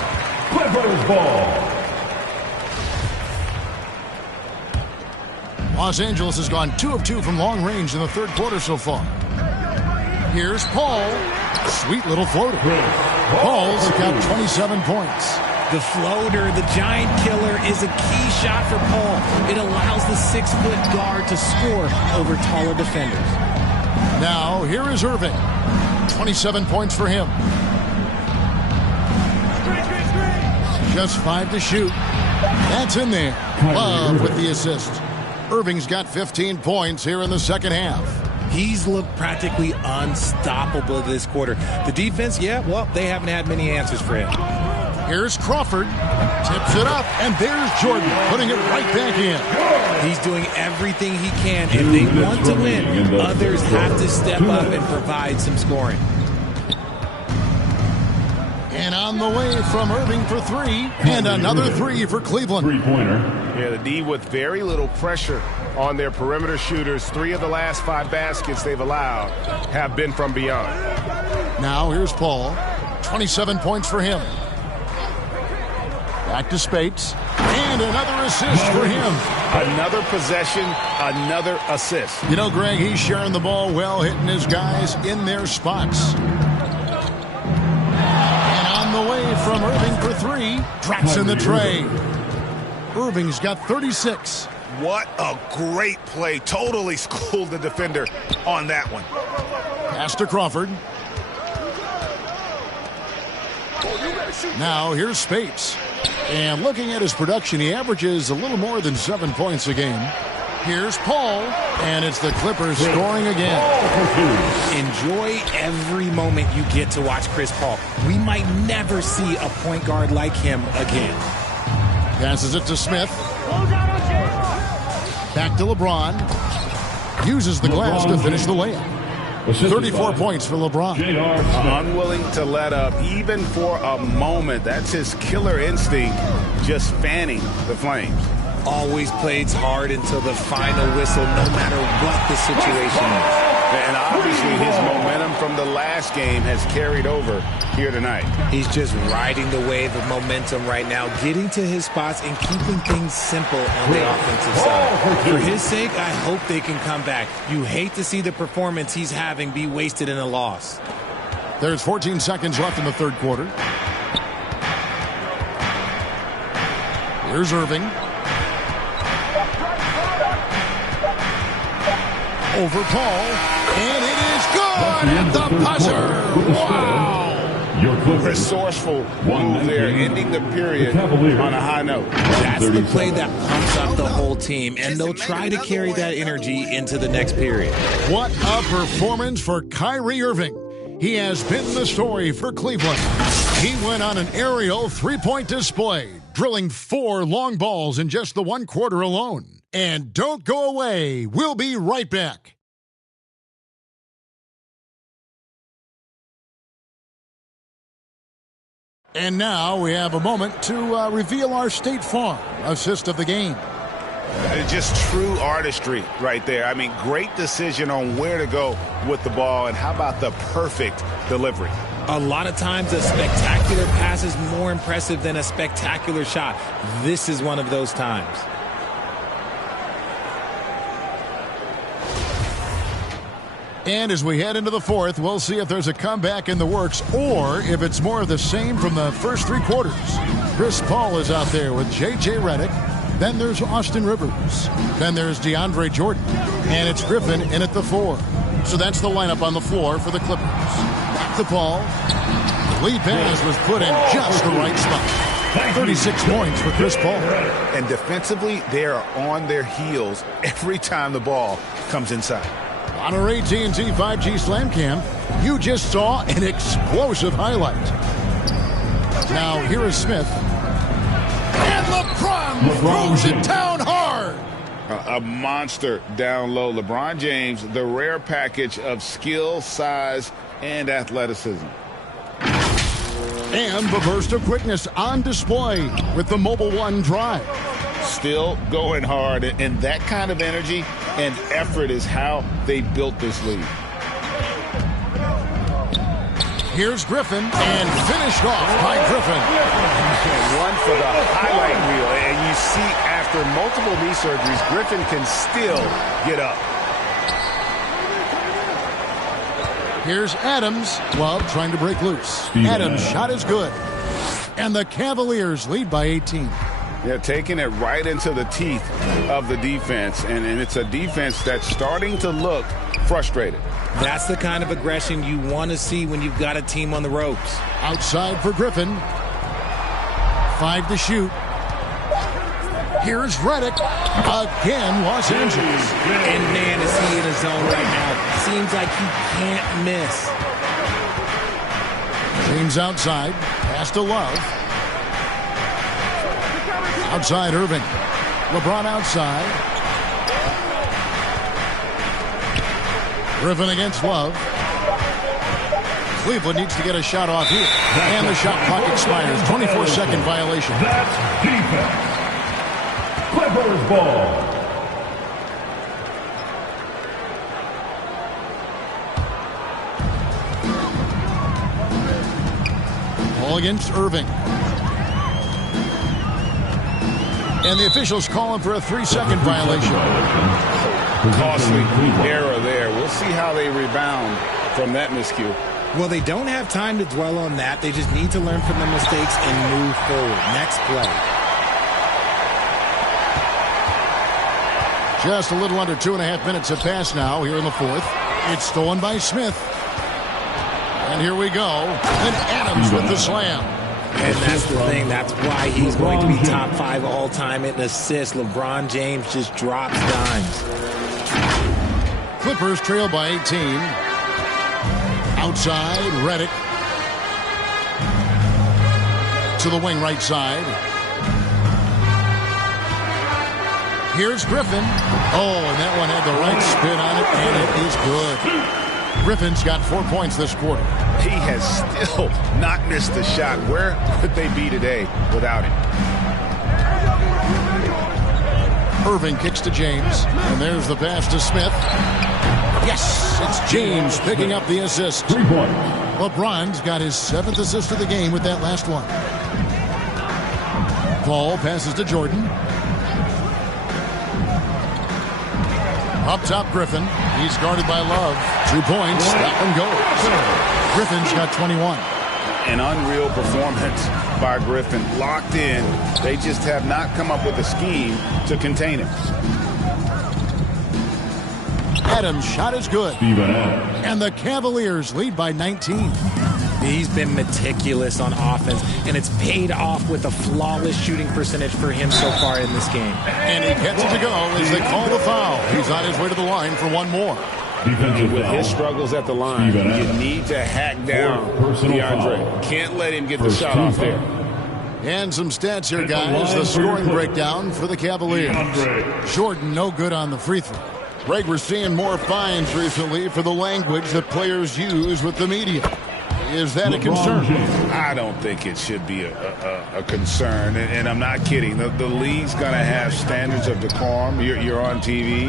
Clippers ball. Los Angeles has gone 2 of 2 from long range in the third quarter so far. Here's Paul. Sweet little floater. Paul's got 27 points. The floater, the giant killer, is a key shot for Paul. It allows the 6-foot guard to score over taller defenders. Now, here is Irving. 27 points for him. Just 5 to shoot. That's in there. Love with the assist. Irving's got 15 points here in the second half. He's looked practically unstoppable this quarter. The defense, yeah, well, they haven't had many answers for him. Here's Crawford. Tips it up, and there's Jordan putting it right back in. He's doing everything he can. If they want to win, others have to step up and provide some scoring. And on the way from Irving for three. And another three for Cleveland. Three-pointer. Yeah, the D with very little pressure on their perimeter shooters. 3 of the last 5 baskets they've allowed have been from beyond. Now here's Paul. 27 points for him. Back to Spates. And another assist for him. Another possession, another assist. You know, Greg, he's sharing the ball well, hitting his guys in their spots. And on the way from Irving for three. Drops in the tray. Irving's got 36. What a great play. Totally schooled the defender on that one. Pass to Crawford. Now here's Spates. And looking at his production, he averages a little more than 7 points a game. Here's Paul, and it's the Clippers scoring again. Enjoy every moment you get to watch Chris Paul. We might never see a point guard like him again. Passes it to Smith. Back to LeBron. Uses the glass to finish the layup. 34 points for LeBron. Unwilling to let up even for a moment. That's his killer instinct, just fanning the flames. Always plays hard until the final whistle, no matter what the situation is. And obviously his momentum from the last game has carried over here tonight. He's just riding the wave of momentum right now, getting to his spots and keeping things simple on the offensive side. For his sake, I hope they can come back. You hate to see the performance he's having be wasted in a loss. There's 14 seconds left in the third quarter. Here's Irving. Over Paul, and it is good at the buzzer. Wow! Resourceful move there, ending the period on a high note. That's the play that pumps up the whole team, and they'll try to carry that energy into the next period. What a performance for Kyrie Irving. He has been the story for Cleveland. He went on an aerial three-point display, drilling 4 long balls in just the 1 quarter alone. And don't go away. We'll be right back. And now we have a moment to reveal our State Farm assist of the game. Just true artistry right there. I mean, great decision on where to go with the ball, and how about the perfect delivery? A lot of times a spectacular pass is more impressive than a spectacular shot. This is one of those times. And as we head into the fourth, we'll see if there's a comeback in the works or if it's more of the same from the first 3 quarters. Chris Paul is out there with J.J. Redick. Then there's Austin Rivers. Then there's DeAndre Jordan. And it's Griffin in at the 4. So that's the lineup on the floor for the Clippers. Back to Paul. The lead pass was put in just the right spot. 36 points for Chris Paul. And defensively, they are on their heels every time the ball comes inside. On our AT&T 5G Slam Cam, you just saw an explosive highlight. Now here is Smith. And LeBron throws it down hard. A monster down low. LeBron James, the rare package of skill, size, and athleticism. And the burst of quickness on display with the Mobile One drive. Still going hard, and that kind of energy and effort is how they built this league. Here's Griffin, and finished off by Griffin. One for the highlight reel, and you see after multiple knee surgeries, Griffin can still get up. Here's Adams. Love trying to break loose. Adams' shot is good. And the Cavaliers lead by 18. Yeah, taking it right into the teeth of the defense, and it's a defense that's starting to look frustrated. That's the kind of aggression you want to see when you've got a team on the ropes. Outside for Griffin. 5 to shoot. Here's Redick. Again, Los Angeles. And man, is he in a zone right now. Seems like he can't miss. James outside. Pass to Love. Outside Irving. LeBron outside. Griffin against Love. Cleveland needs to get a shot off here. And the shot clock expires. 24-second violation. That's defense. Clippers ball. Ball against Irving. And the officials calling for a 3-second violation. Costly error there. We'll see how they rebound from that miscue. Well, they don't have time to dwell on that. They just need to learn from the mistakes and move forward. Next play. Just a little under 2.5 minutes have passed now here in the fourth. It's stolen by Smith. And here we go. And Adams with the slam. And that's the thing. That's why he's going to be top 5 all-time in assists. LeBron James just drops dimes. Clippers trail by 18. Outside, Redick. To the wing right side. Here's Griffin. Oh, and that one had the right spin on it, and it is good. Griffin's got 4 points this quarter. He has still not missed a shot. Where would they be today without him? Irving kicks to James, and there's the pass to Smith. Yes, it's James picking up the assist. 3 points. LeBron's got his 7th assist of the game with that last one. Paul passes to Jordan. Up top, Griffin. He's guarded by Love. 2 points. That one goes. Griffin's got 21. An unreal performance by Griffin. Locked in. They just have not come up with a scheme to contain him. Adams' shot is good. And the Cavaliers lead by 19. He's been meticulous on offense, and it's paid off with a flawless shooting percentage for him so far in this game. And he gets it to go as they call the foul. He's on his way to the line for one more. With his struggles at the line, you need to hack down DeAndre. Can't let him get the shot off there. And some stats here, guys. The scoring breakdown for the Cavaliers. Jordan, no good on the free throw. Greg, we're seeing more fines recently for the language that players use with the media. Is that a concern? I don't think it should be a concern, and I'm not kidding. The league's going to have standards of decorum. You're on TV.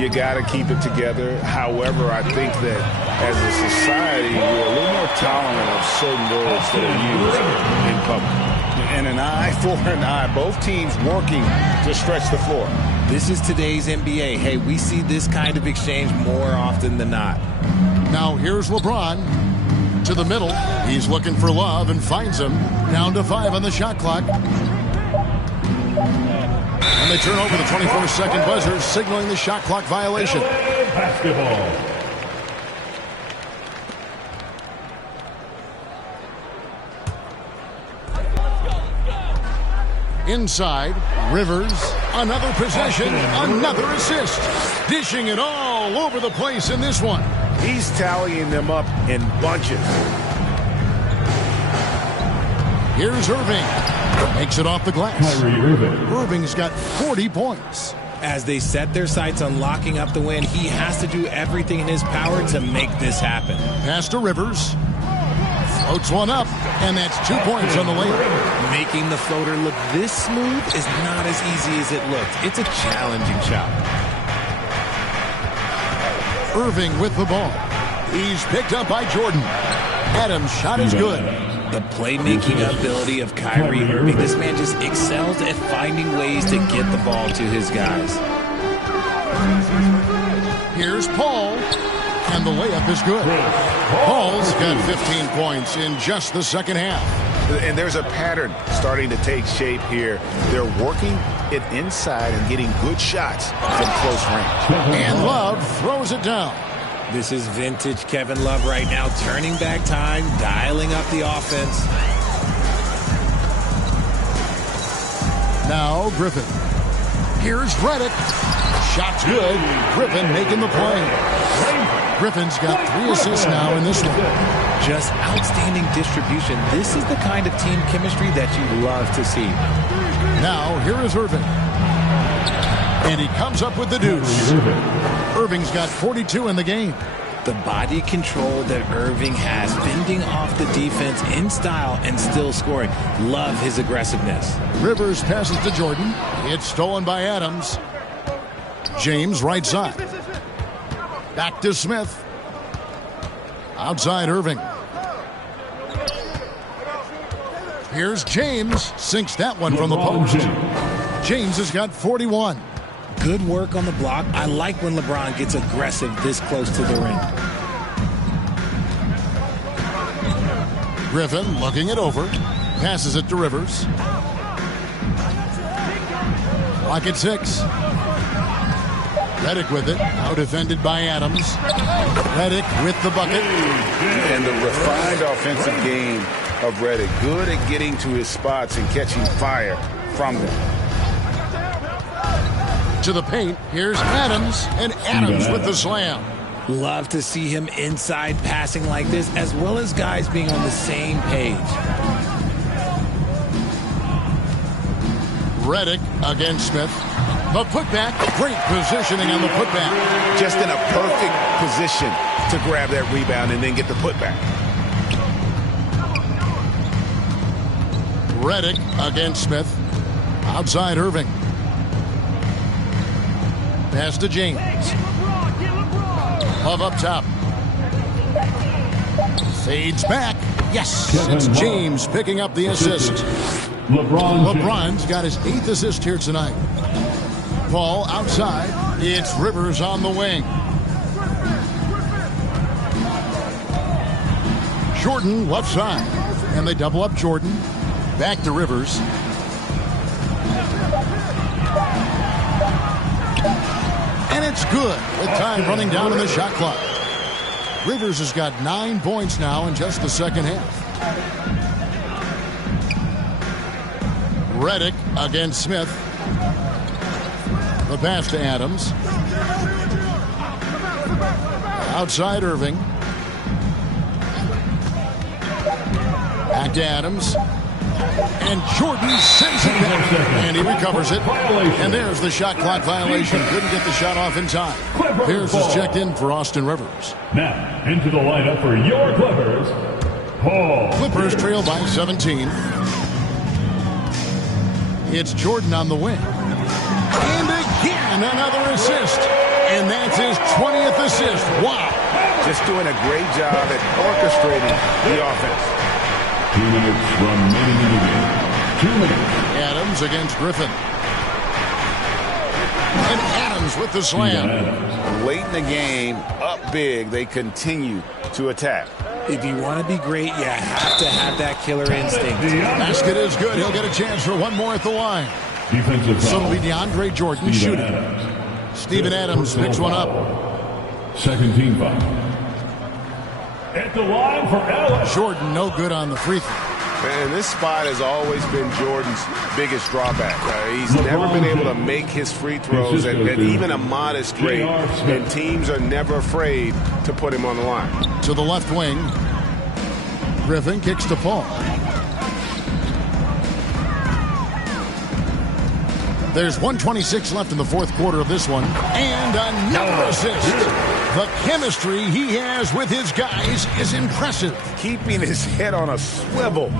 You got to keep it together. However, I think that as a society, we're a little more tolerant of certain words that are used in public. And an eye for an eye. Both teams working to stretch the floor. This is today's NBA. Hey, we see this kind of exchange more often than not. Now here's LeBron. To the middle. He's looking for Love and finds him. Down to 5 on the shot clock. And they turn over the 24-second buzzer, signaling the shot clock violation. Basketball. Inside, Rivers, another possession, another assist. Dishing it all over the place in this one. He's tallying them up in bunches. Here's Irving. Makes it off the glass. Irving's got 40 points. As they set their sights on locking up the win, he has to do everything in his power to make this happen. Pass to Rivers. Floats one up, and that's 2 points on the layup. Making the floater look this smooth is not as easy as it looked. It's a challenging shot. Irving with the ball. He's picked up by Jordan. Adams' shot is good. The playmaking ability of Kyrie Irving. This man just excels at finding ways to get the ball to his guys. Here's Paul. And the layup is good. Paul's got 15 points in just the second half. And there's a pattern starting to take shape here. They're working it inside and getting good shots from close range. And Love throws it down. This is vintage Kevin Love right now, turning back time, dialing up the offense. Now Griffin. Here's Redick. Shot's good. Griffin making the play. Griffin's got 3 assists now in this one. Just outstanding distribution. This is the kind of team chemistry that you love to see. Now, here is Irving. And he comes up with the deuce. Irving's got 42 in the game. The body control that Irving has, fending off the defense in style and still scoring. Love his aggressiveness. Rivers passes to Jordan. It's stolen by Adams. James right side. Back to Smith. Outside Irving. Here's James. Sinks that one from the post. James has got 41. Good work on the block. I like when LeBron gets aggressive this close to the ring. Griffin looking it over. Passes it to Rivers. Clock at 6. Redick with it. Now defended by Adams. Redick with the bucket. And the refined offensive game of Redick. Good at getting to his spots and catching fire from them. To the paint. Here's Adams. And Adams with the slam. Love to see him inside passing like this, as well as guys being on the same page. Redick against Smith. The putback. Great positioning on the putback. Just in a perfect position to grab that rebound and then get the putback. Redick against Smith. Outside Irving. Pass to James. Love up top. Fades back. Yes, it's James picking up the assist. LeBron's got his 8th assist here tonight. Paul outside. It's Rivers on the wing. Jordan left side. And they double up Jordan. Back to Rivers. And it's good with time running down in the shot clock. Rivers has got 9 points now in just the second half. Redick against Smith. The pass to Adams. Outside Irving. Back to Adams. And Jordan sends it back. And he recovers it. And there's the shot clock violation. Couldn't get the shot off in time. Pierce is checked in for Austin Rivers. Now, into the lineup for your Clippers, Paul. Clippers trail by 17. It's Jordan on the wing. And again, another assist. And that's his 20th assist. Wow. Just doing a great job at orchestrating the offense. 2 minutes remaining in the game. 2 minutes. Adams against Griffin. And Adams with the slam. Late in the game, up big, they continue to attack. If you want to be great, you have to have that killer instinct. Basket is good. He'll get a chance for one more at the line. Defensive So foul. it'll be DeAndre Jordan shooting. Steven Adams picks one up. Second team foul. At the line for Ellis. Jordan no good on the free throw. Man, this spot has always been Jordan's biggest drawback. He's never been able to make his free throws at even a modest rate, and teams are never afraid to put him on the line. To the left wing. Griffin kicks to Paul. There's 1:26 left in the fourth quarter of this one. And another assist. The chemistry he has with his guys is impressive. Keeping his head on a swivel,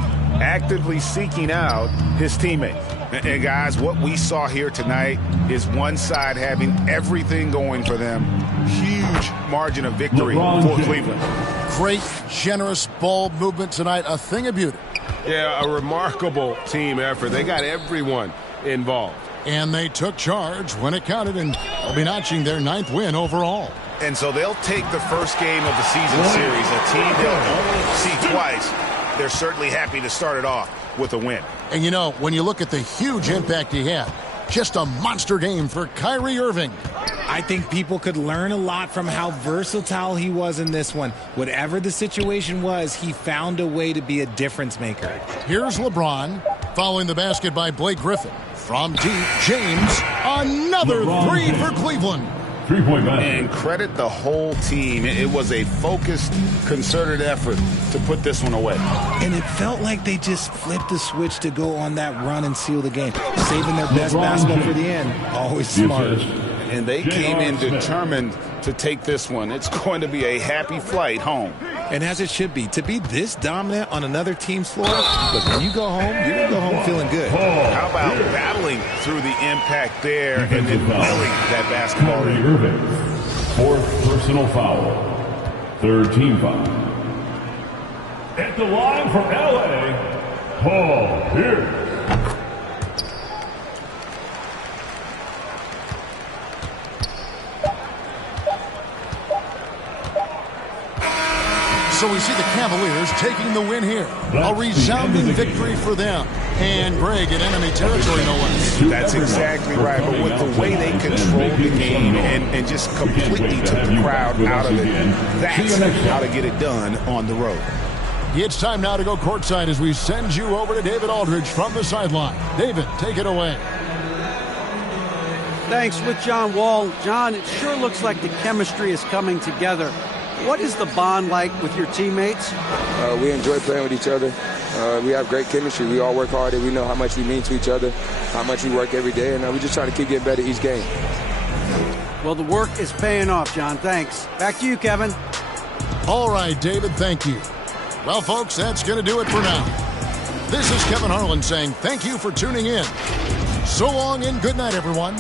actively seeking out his teammates. And guys, what we saw here tonight is one side having everything going for them. Huge margin of victory for Cleveland. Great, generous ball movement tonight. A thing of beauty. Yeah, a remarkable team effort. They got everyone involved. And they took charge when it counted, and they'll be notching their 9th win overall. And so they'll take the first game of the season series, a team they'll only see twice. They're certainly happy to start it off with a win. And you know, when you look at the huge impact he had, just a monster game for Kyrie Irving. I think people could learn a lot from how versatile he was in this one. Whatever the situation was, he found a way to be a difference maker. Here's LeBron, following the basket by Blake Griffin. From deep, James, another three for Cleveland. 3-point basket. And credit the whole team. It was a focused, concerted effort to put this one away. And it felt like they just flipped the switch to go on that run and seal the game. Saving their best basketball for the end. Always smart. And they came in determined to take this one. It's going to be a happy flight home. And as it should be, to be this dominant on another team's floor, look, when you go home, you're going to go home feeling good. How about battling through the impact there and then willing that basketball Kyrie Irving, 4th personal foul. 3rd team foul. At the line for LA, Paul Pierce. So we see the Cavaliers taking the win here. A resounding victory for them. And Greg in enemy territory, no less. That's exactly right. But with the way they controlled the game and just completely took the crowd out of it, that's how to get it done on the road. It's time now to go courtside as we send you over to David Aldridge from the sideline. David, take it away. Thanks with John Wall. John, it sure looks like the chemistry is coming together. What is the bond like with your teammates? We enjoy playing with each other. We have great chemistry. We all work hard and we know how much we mean to each other, how much we work every day, and we just try to keep getting better each game. Well, the work is paying off, John. Thanks. Back to you, Kevin. All right, David, thank you. Well, folks, that's going to do it for now. This is Kevin Harlan saying thank you for tuning in. So long and good night, everyone.